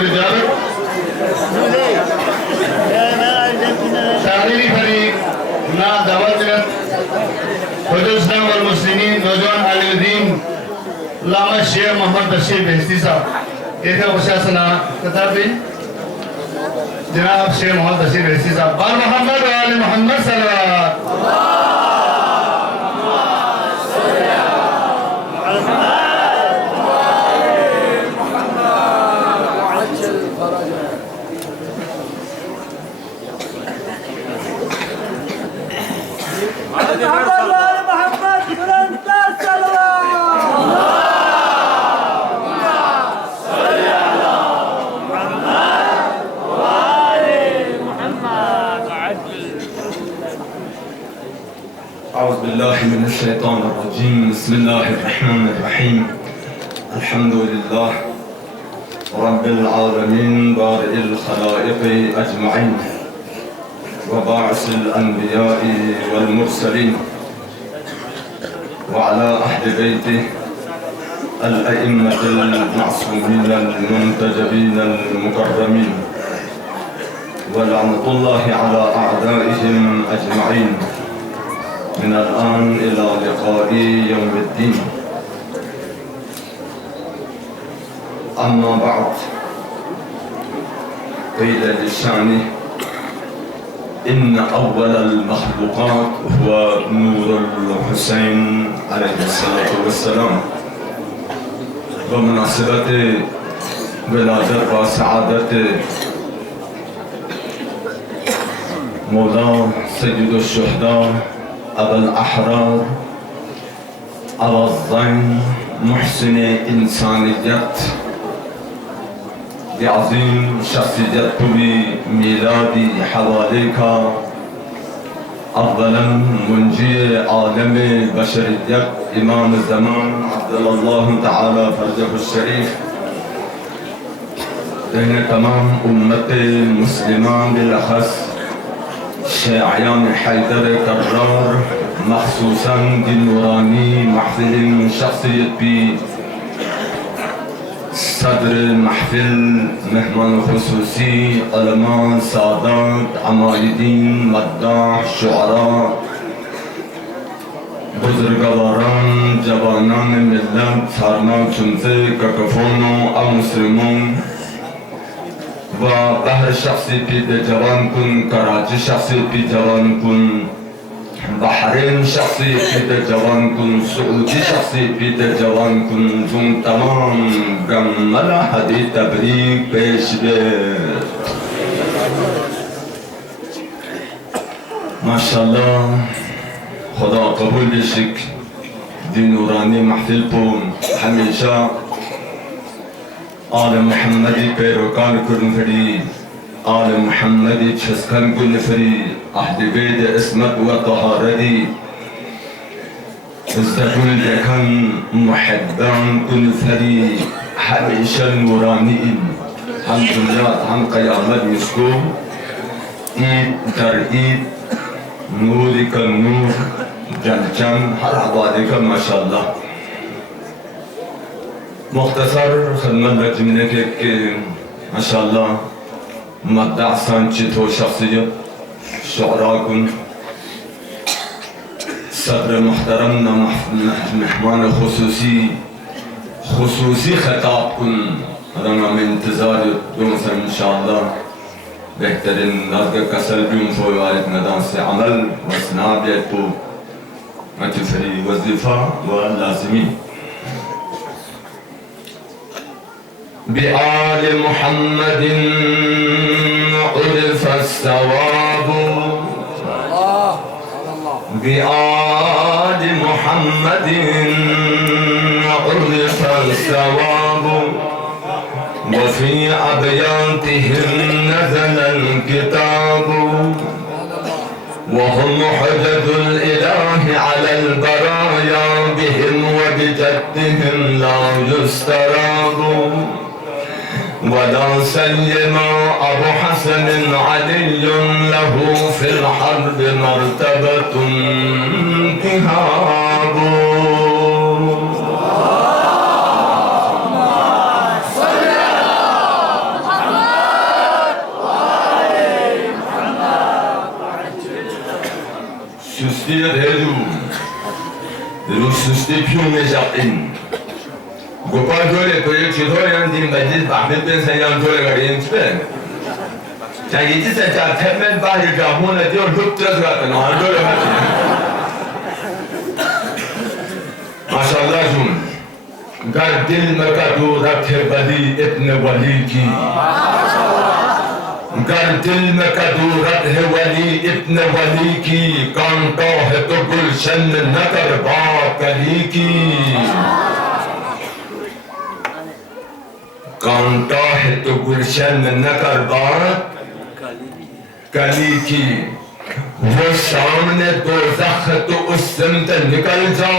الرجال تحريري فريق مع دعوة حجج الإسلام والمسلمين نوجوان علي الدين علامہ شیخ محمد بشیر بہشتی صاحب ایک وشاسنا کتابی جناب شیخ محمد بشیر بہشتی صاحب بار محمد و آل محمد صلوات أعوذ بالله من الشيطان الرجيم بسم الله الرحمن الرحيم الحمد لله رب العالمين بارئ الخلائق أجمعين وباعث الأنبياء والمرسلين وعلى أهل بيته الأئمة المعصومين المنتجبين المكرمين ولعنة الله على أعدائهم أجمعين من الآن إلى لقاء يوم الدين. أما بعد قيل لشأنه إن أول المخلوقات هو نور الحسين عليه الصلاة والسلام بمناسبة ولادة وسعادة مولا سيد الشهداء أبا الأحرار أبا الظن محسن إنسانية بعظيم شخصية بميلاد حواليك أولا منجي عالم بشرية إمام الزمان عبد الله تعالى فرجه الشريف بين تمام أمة المسلمان بالأخص شاعيان حيدر كرار مخصوصا بالنوراني محفل شخصية بي صدر المحفل مهمان خصوصي علماء سادات عمايدين مداح شعراء بزرگواران جوانان ملت فرمان چنزه ککفونو او مسلمون و بحر شخصی پید جوان کن کراچی شخصی پید جوان کن بحرین شخصی پید جوان کن سعودی شخصی پید جوان کن جون تمام گمل حدی تبریک پیش بیر ماشاءالله خدا قبول بشک دی نورانی محفل پون همیشه آل محمدی پیروکان کرن فری آل محمدی چسکن کن فری اهل بیت اسمت و طهارتی ازدکن دکن محبان کن فری همیشه نورانی هم دنیا هم قیامت مسکو اید در اید نوری کن نور جلجم هر حوالی کن ماشاءالله مختصر خدمت جمله که ماشاءالله مدع سانچی تو شخصیت شعرا کن صدر محترم مهمان خصوصی خطاب کن ادانا من انتظار دومسن انشاءالله بهترین نزد کسل بیون فوی وارد ندان سے عمل و سنابیت تو متفری وظیفه و لازمی بآل محمد عرف الثواب بآل محمد عرف الثواب وفي أبياتهم نزل الكتاب وهم حجج الإله على البرايا بهم وبجدهم لا يستراب ولا سيما أبو حسن علي له في الحرب مرتبة انتهاب سستيت هدو رو سستی پیون جاقین گوپا دوله توی چطور یان دیم بدید بعد بنسن یان دوله گریم چپن چنگیتی سنجار تمن باهر جامون دیو لوب ترز گاتن آن دوله هاتن ماشاءالله جون گر دل مکدو رکھ بلی ابن ولی کی گر دل میں کدورت ہے ولی ابن ولی کی کانٹا ہے تو گلشن نگر بات کلی کی کانٹا ہے تو گلشن نگر بات کلی کی وہ سامنے دوزخ تو اس سمت نکل جا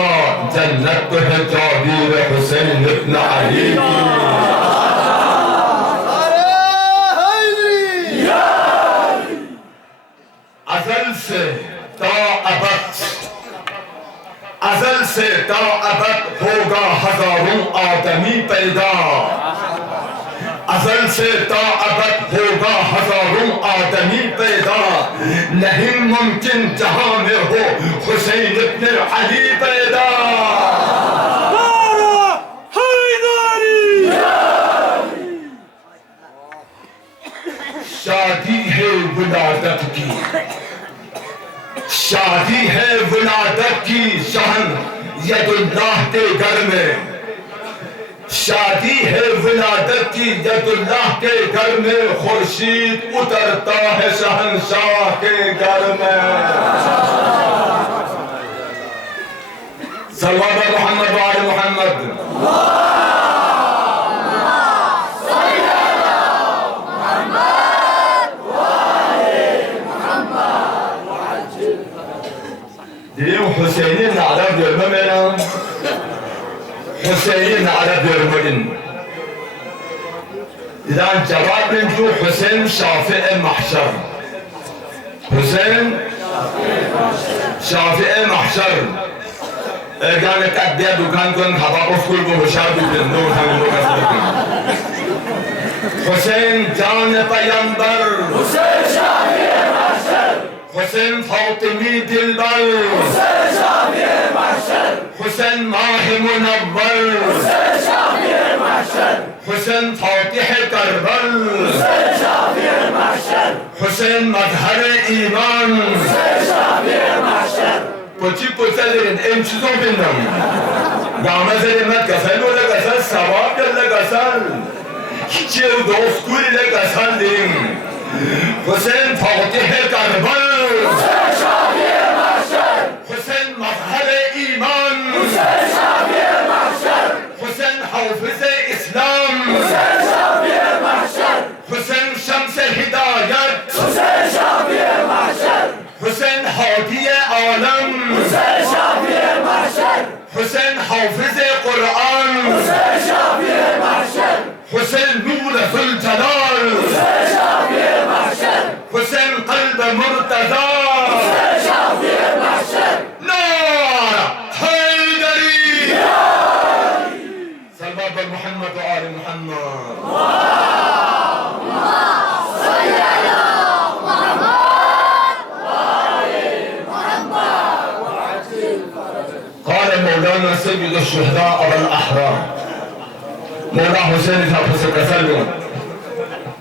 جنت تو ہے جابیر حسین ابن علی کی ازل سے تا ابد ہوگا ہزاروں آدمی پیدا ازل سے تا ابد ہوگا ہزاروں آدمی پیدا نہیں ممکن جہاں میں ہو حسین ابن علی پیدا شادی ہے ولادت کی شادی ہے ولادت کی شہن ید اللہ کے گھر میں شادی ہے ولادت کی ید اللہ کے گھر میں خورشید اترتا ہے شہنشاہ کے گھر میں صلوات محمد و آل محمد حسینی نعرب درمه میرم حسینی نعرب درمه دیدن جواب من جو حسین شافع محشر حسین شافع محشر اگر قدیا دکان کن خبا افکر با مشار بیدن دو همین دو کسی بکن حسین جان پیامبر حسین شافع محشر حسین فاطمی دلبر حسین شافع محشر حسین ماہ منور حسین شافع محشر حسین فاتح کربل حسین شافع محشر حسین مظہر ایمان حسین شافع محشر پوچی پوچھلین این چیزوں بینم گامزر مت گسل و لگسل ثواب دل لگسل هیچی او دوست کوی لگسل دیم حسین فاتح کربل حسین شافع محشر حسین مظہر ایمان حسین شافع محشر حسین حافظ اسلام حسین شافع محشر حسین شمس ہدایت حسین شافع محشر حسین ہادی عالم حسین شافع محشر حسین حافظ قرآن حسین شافع محشر حسین نور ذوالجلال حسین شافع محشر حسین قلب مرتضی حسین شافع محشر نعرہ حیدری صلوات بر محمد و آل محمد صلی علی محمد و آل محمد قال مولانا سيد الشهداء ابو الاحرار مولا حسین صاحب سے قسل گو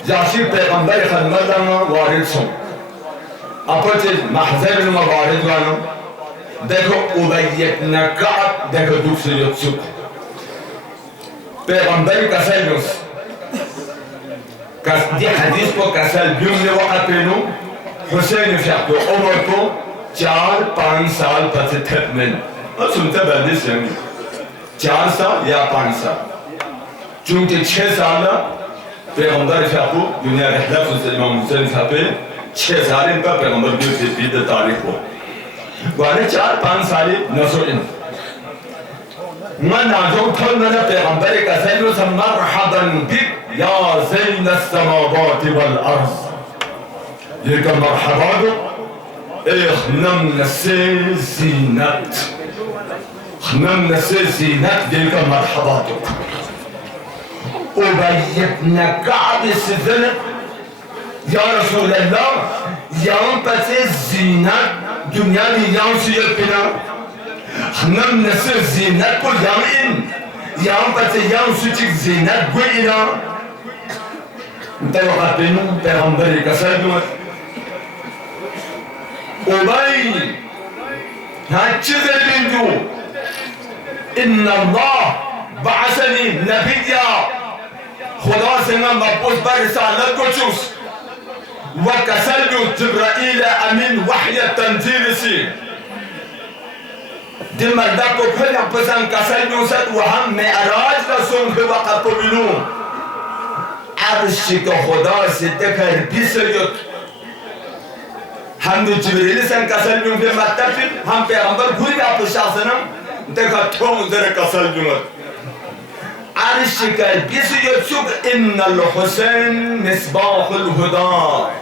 جاشی پیغمبر خدمتانا وارد سن اپا چیز محضر نما وارد گانا دیکھو عبیت نکعب دیکھو دوسری یتسک پیغمبر قسل گو دی حدیث کو قسل بیون نے وقت پینو حسین فیقو عمر کو 4-5 سال پس تکمل سنتے بندی سنگی 4 سال یا 5 سال چونکہ 6 سال پیغمبر فیقو دنیا رحلت سے امام حسین صاحب 6 سال ان کا پیغمبر کی تثبیت تاریخ ہو گوانے 4-5 سالی نسو ان من نازو کھل من پیغمبر کا سیلو سے مرحبا بک یا زین السماوات والارض لیکن مرحبا دو اخنم نسی زینت خنم نسی زینت لیکن مرحبا دو أبي بن كعب السفن يا رسول الله يوم بس الزينة دنیا دی یان سیل پینا هنم نسر زینت کو یان این یان پس یان سوچک زینت گوی اینا انتا وقت بینو پیغمبری کسر دومت اوبای ها چیزر بیندو ان الله بعثنی نبیا خدا سنگا مبوس بر رسالت کو چوس وكسلب جبرائيل امين وحي التنزيل سي دي مردكو كل بسان كسلب سد وهم معراج رسول في وقت قبلو عرش خدا ستكر بيسيوت هم جبرائيل سن كسلب في متفق هم پیغمبر بھولی آپ شخصنم دکھا تھوم در كسلب عرش كر بيسيوت سوق ان الحسين مصباح الهدى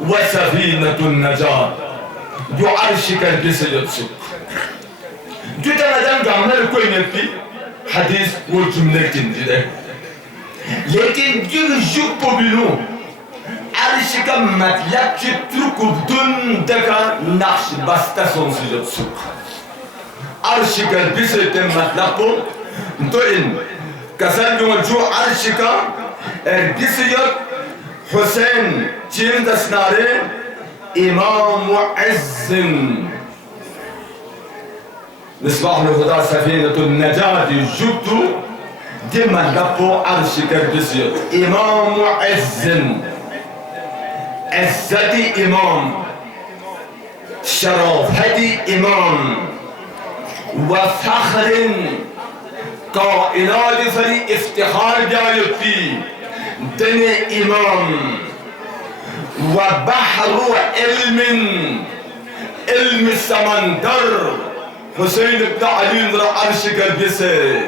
وسفينة النجاة جو عرشك البسيطسك جو تنجان قامنا لكوي نبي حديث والجملة تنجده لكن جو ببنو عرشك مطلب تترك بدون دكا نقش بستسون سيجتسك عرشك البسيط مطلبه انتو ان كسان جو عرشك البسيط حسين چین دسناره امام عز مصباح الهدى سفينة النجاة جبتو دي ملقبو عرش كربسيو امام عز عزتي امام شرافتي امام وفخر كائنات فري افتخار جايب فيه دني امام وبحر علم السمندر حسين بن علي عرش كربسه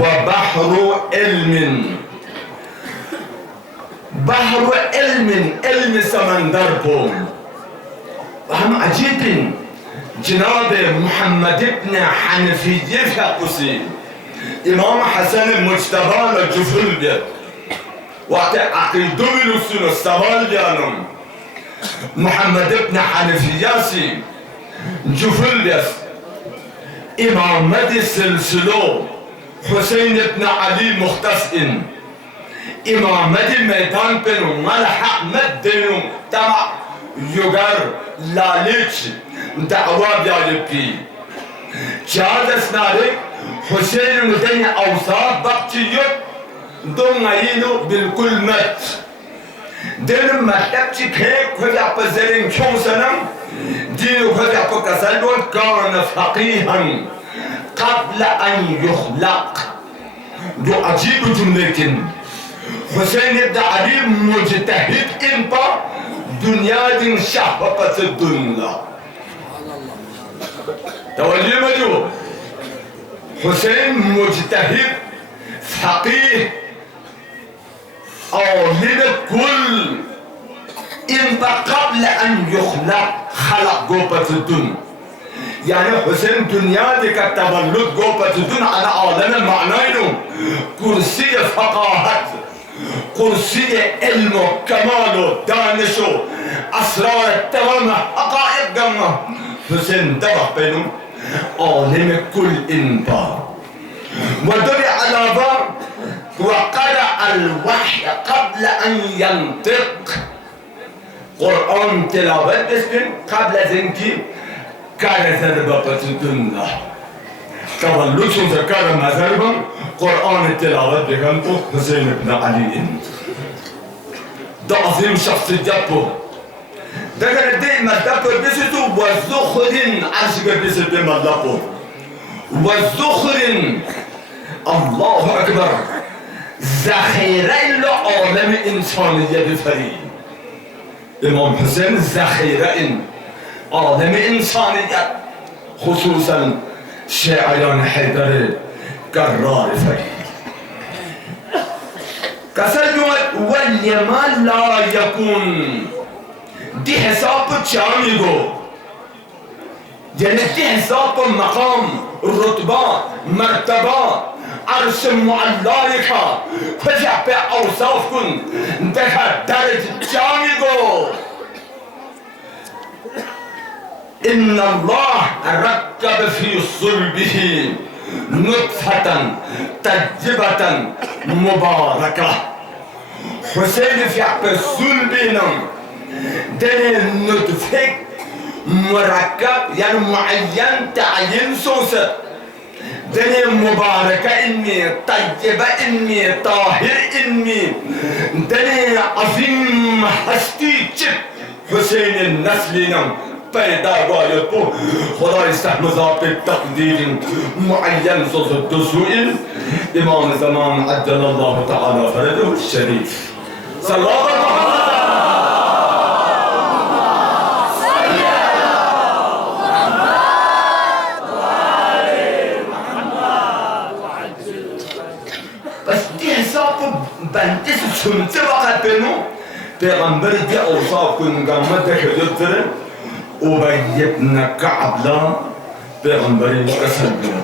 وبحر علم سمندر بوم وهم عجيب جناب محمد بن حنفية فقسي امام حسن المجتبى لجفل بيت وقت عقيدو بلسون السوال بيانم محمد بن حنفياسي جفل بيت امام مدي سلسلو حسين بن علي مختصئن امام مدي ميدان بنو ملحق مدنو تمع يغر لاليش دعوة بيالبي جاد اسنارك حسين مدني اوصاف بقتيوت دون عينو بالكل مت دين متبتي كيك ويا بزرين كم سنة دين ويا بكسلون كان فقيها قبل أن يخلق دو عجيب جملة حسين بن علي مجتهد إنبا دنيا دين شهوة الدنيا توجيه مجو حسين مجتهد فقيه أولين كل إن قبل أن يخلق خلق قوبة الدنيا يعني حسين دنيا دي كتبلد قوبة الدنيا على عالم المعنى كرسي فقاهت كرسي علم كمال دانش أسرار التمام حقائق جمع حسين دبح بينهم عالم كل إنبا ودري على ذا وقرأ الوحي قبل أن ينطق قرآن تلاوة بسكن قبل ذنكي كان زربة الدنيا تولوش ذكر مزربا قرآن التلاوة بكنتو حسين بن علي ده عظيم شخص جابو ده كان دي مدبر بسيتو وزخرين عشق بسيتو مدبر وزخرين الله أكبر ذخيرة لعالم إنسانية بفريد إمام حسين ذخيرة عالم إنسانية خصوصا شاعران حيدر قرار فريد كسجوت واليما لا يكون دي حساب تشاميغو يعني دي حساب مقام الرتبة مرتبة عرش معلقة فجأة بأوصافكم انتهى درجة جامعة إن الله ركب في صلبه نطفة طيبة مباركة. حسين في عقل صلبنا دني نطفة مركب يعني معين تعيين صوصة دني مباركة إني طيبة إني طاهر إني دني عظيم هستی حسین النسل نم پیدا باید کو خدا استحمزا به تقدیر معین صد دسوئل امام زمان عجل الله تعالی فرده الشریف صلی الله علیه بندش سنت وقت بنو پیغمبر دی اوصاف کن گامت خدمت ابی بن کعب لا پیغمبری رسول بنا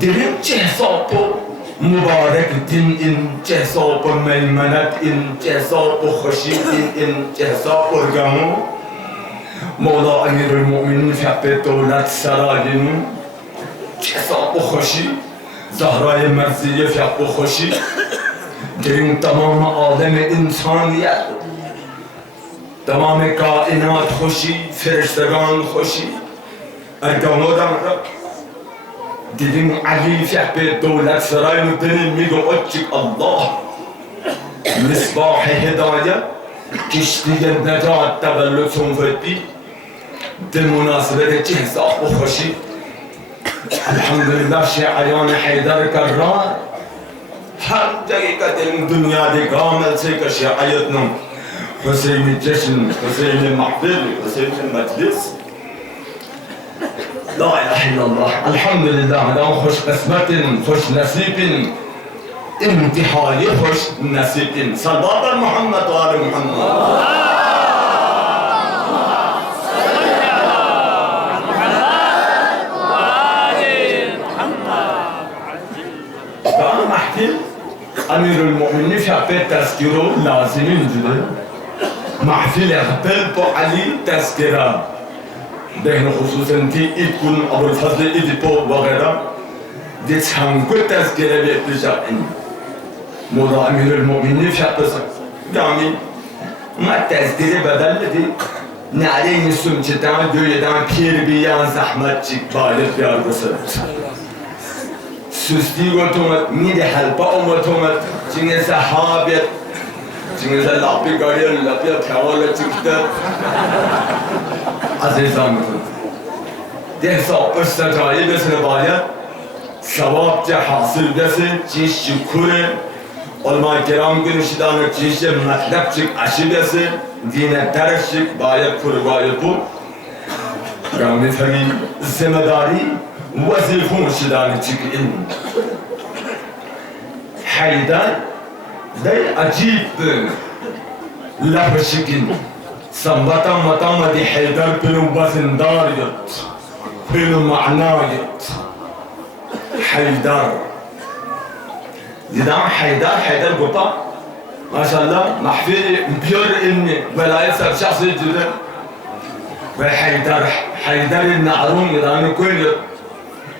دریم چه حساب مبارک دین این چه حساب میمنت این چه حساب خوشی این چه حساب ارگامو مولا امیر المؤمنین فی حق دولت سراجینو چه حساب خوشی زهرای مرزیه فی حق خوشی دریم تمام عالم انسانیت تمام کائنات خوشی فرشتگان خوشی ارگانودم را دیدیم علی فی حق دولت سرای مدنی میگو اچک الله مصباح هدایت کشتی نجات تولد سنفتی دل مناسبت چه حساب و خوشی الحمدلله شیعیان حیدر کرار هر جگه که دل دنیا دی کامل سے که شیعیتنم حسین جشن حسین محفل حسین مجلس لا اله الا الله الحمدلله دام خوش قسمت خوش نصیب انتهای خوش نصیب صلوات بر محمد و آل محمد امیر المؤمنین شعبه تذکیرو لازمی اینجوره محفل اقبل با علی تذکیره بین خصوصا تی اید کن ابوالفضل ایدی پو وغیره دی چنگو تذکیره بیت شعبین مولا امیر المؤمنین شعبه گامی ما تذکیره بدل دی نعلی نسوم چتان دویدان پیر بیان زحمت چیک بالت بیار بسرد سوستی گوتومت میده حلبا اومتومت چینه صحابیت چینه لاپی گاڑی لاپی پیاوال چکته عزیزان کن ده حساب استجایی بسنه باید ثواب چه حاصل بسه چیش شکره علماء کرام گنشیدان چیش مطلب چک اشی بسه دین درش چک باید باید بود گامی فهمی زمداری وظیفون شدن چک این حیدر دی عجیب لحشکن سنبتا مطام دی حیدر پنو بزنداریت پنو معنایت حیدر دیدم حیدر گوپا ماشاءالله محفی بیار این ولایت سر شخصی جده و حیدر النعروم یدانی کنید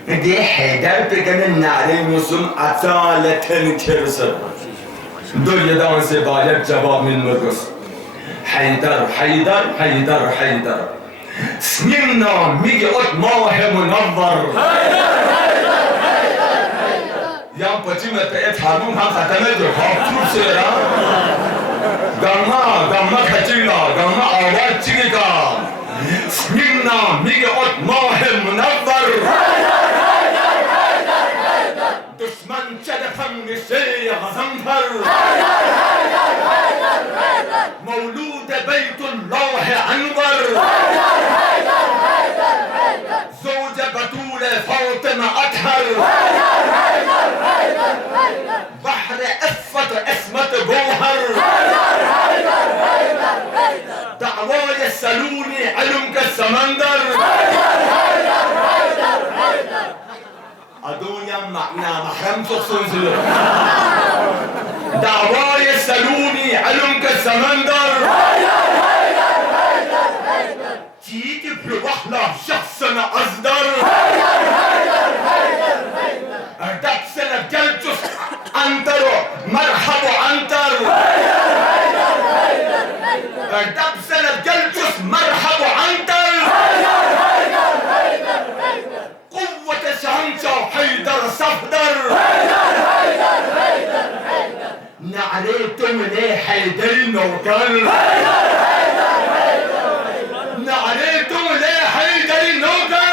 دی حیدر بگن نعریم یسون اطالتن کرسه دو یدان سے باید جواب من مرگس حیدر سنینا میگه ات ماه منور یام پچیمت ایت حرمون هم ختمه جو خواب توب سیرا گرما کچیگا گرما آواز چیگا سنینا میگه ات ماه منور دشمن چدفم نشه غزنفر مولود بیت الله انور زوج بطول فاطمه اطهر بحر افت اسمت گوهر دعوای سلونی علم كالسمندر ادونيا معنا محرم تقصن زلو دعواي سلوني علم كالسمندر تيجي بلوى شخصنا أصدر أردت سنة جلجس أنتر مرحب أنتر أردت سنة جلجس مرحب أنتر قوة شهنشا حيدر صفدر نعريتم ليه حيدر نوكر نعريتم ليه حيدر نوكر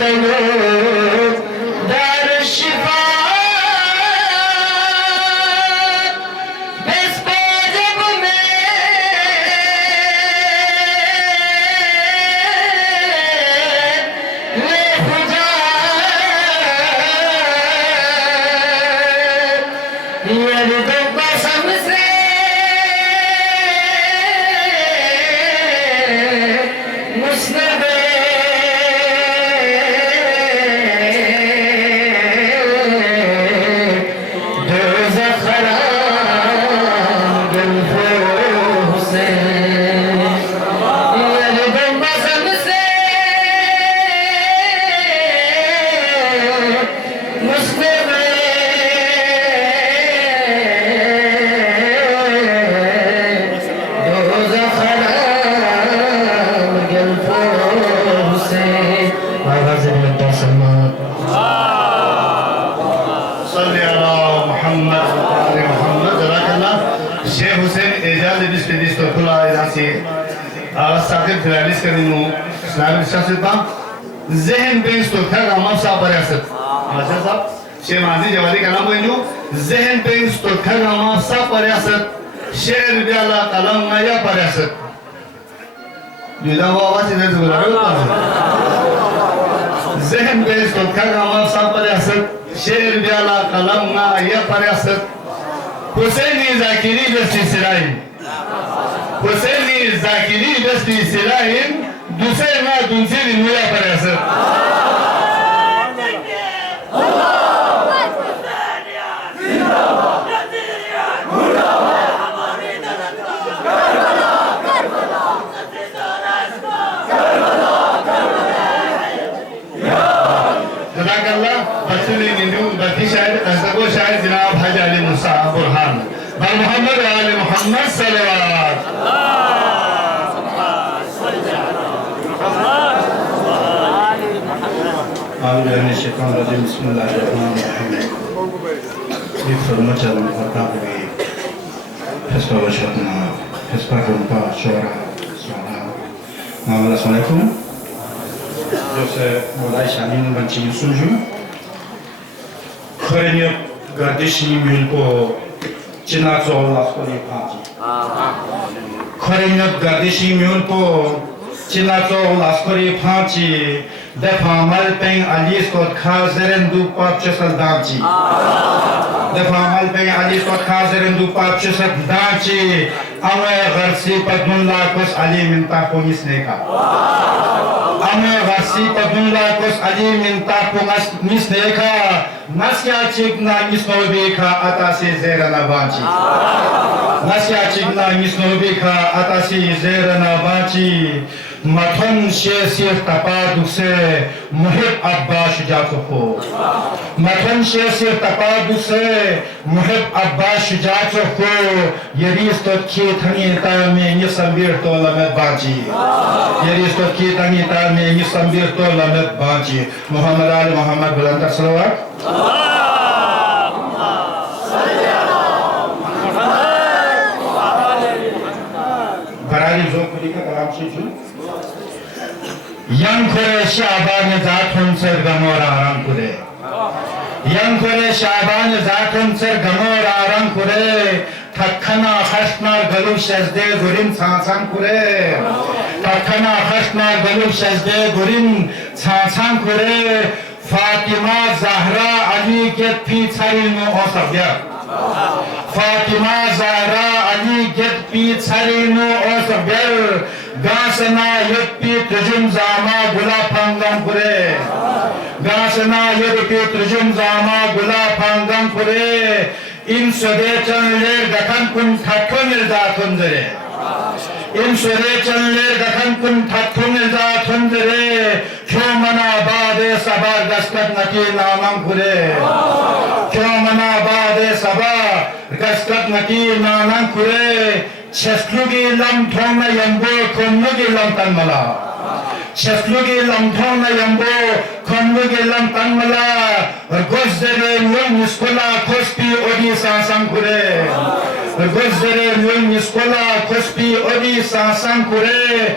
مستنور دار الشفاء بس باجب میں خدا یرد قسم سے مسند دوزخ خراب الفوح سے یرد قسم سے مسند دوزخ خراب الفوح سے آواز میں تسمات صلی اللہ محمد علی محمد جزاک اللہ شیخ حسین اعجاز بیس تو کھلا ایرانسی آغاز ساکر فیرالیس کرنینو اسلامی شخصیت با ذہن پینس تو تھر امام صاحب پریاست ماشاء صاحب شیخ مانزی جوادی کا نام بینجو ذہن پینس تو تھر امام صاحب پریاست شعر بیالا قلم نیا پریاست جدا وہ آواز ادھر سے بلا رہے ہوتا ہے ذہن پینس تو تھر امام صاحب پریاست شعر بیالا قلم نیا پریاست حسینی ذاکری دستی سرائیم حسینی ذاکری دستی سرائیم دوسرے نا دنسیر نویا پریاست جزاک اللہ بچلی نیندو بطی شاید ازدگو شاید جناب حج علی موسیٰ برحان بر محمد و آل محمد صلوات أعوذ بالله من الشيطان الرجيم بسم الله الرحمن الرحيم يكثر المجد من فرقابه حسب وشرطنا حسب كنبا شورا السلام عليكم جوسه مولاي شامين بنچين سنجو خرنيو گردشي ملكو چناچو لاسكوري پانچي خرنيو گردشي ملكو چناچو لاسكوري پانچي دفع مل پین علی سکوت خازرن دو پاپ چسل دامچی دفع مل پین علی سکوت خازرن دو پاپ چسل دامچی امه غرسی پدون لاکوس علی منتا کو مسنیکا امه غرسی پدون لاکوس علی منتا کو مسنیکا نسیا چیکنا مسنوبیکا اتاسی زیرنا بانچی نسیا چیکنا مسنوبیکا اتاسی زیرنا بانچی متن شیسیر تپادو سے محب عباس شجاعت کو متن شیسیر تپادو سے محب عباس شجاعت کو یریس تو کی تھنی تامے نسمبیر تو لمت باجی یریس تو کی تھنی تامے نسمبیر تو لمت باجی محمد آل محمد بلند صلوات برای زوکری کا کلام شیشو Yankore Şaban zatun ser gamor aram kure Yankore Şaban zatun ser gamor aram kure Takkana haşnar galup şezde gurim sansan kure Takkana haşnar galup şezde gurim sansan kure Fatima Zahra Ali get pizzarino osabya Fatima Zahra Ali get pizzarino osabya Gasana yuppi tujum zama gula pangam kure Gasana yuppi tujum zama gula pangam kure In söde çanler gakan kun tatkun ilda tundere In söde çanler gakan kun tatkun ilda tundere Kyo mana bade sabah gaskat naki namam kure Kyo mana bade sabah gaskat naki namam kure Çeslugi lam thongna yambo konnugi lam tanmala Çeslugi lam thongna yambo konnugi lam tanmala Gozdere nyon niskola kospi odi sansam kure Gozdere nyon niskola kospi odi sansam kure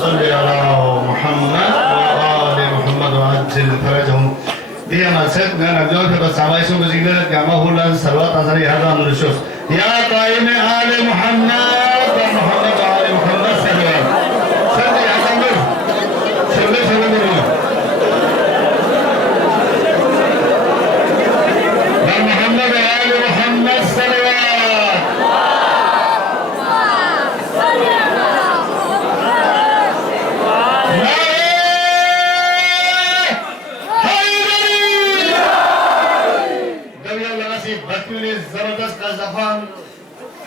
صلي على محمد وآل محمد وعجل فرجهم دي مسجد من أبجاد بس عوايشون بزينة جامعه الله صلوات أزري هذا من الشوس يا قائم آل محمد ومحمد وآل محمد صلوات صلي على محمد صلي ومحمد وآل محمد صلوات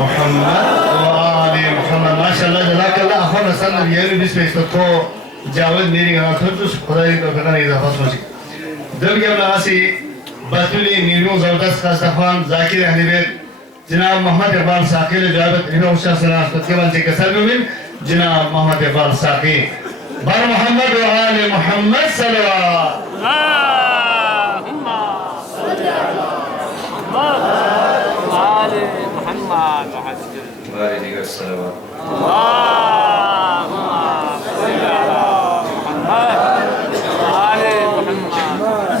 محمد وآل محمد ما شاء الله جزاك الله أخونا سند يلي بسم استطاع جاود ميري غنا تجوز خدای کو بنا اضافه سوچ دل کے بلاسی باتولی نیرو زبردست خاصفان ذاکر احمد جناب محمد اقبال ساقی جابت ابن شاہ سنا تقریبا سے کسر من جناب محمد اقبال ساقی بر محمد وآل محمد صلوات اللهم صل على محمد وآل محمد وعليك السلام اللهم صل على محمد وآل محمد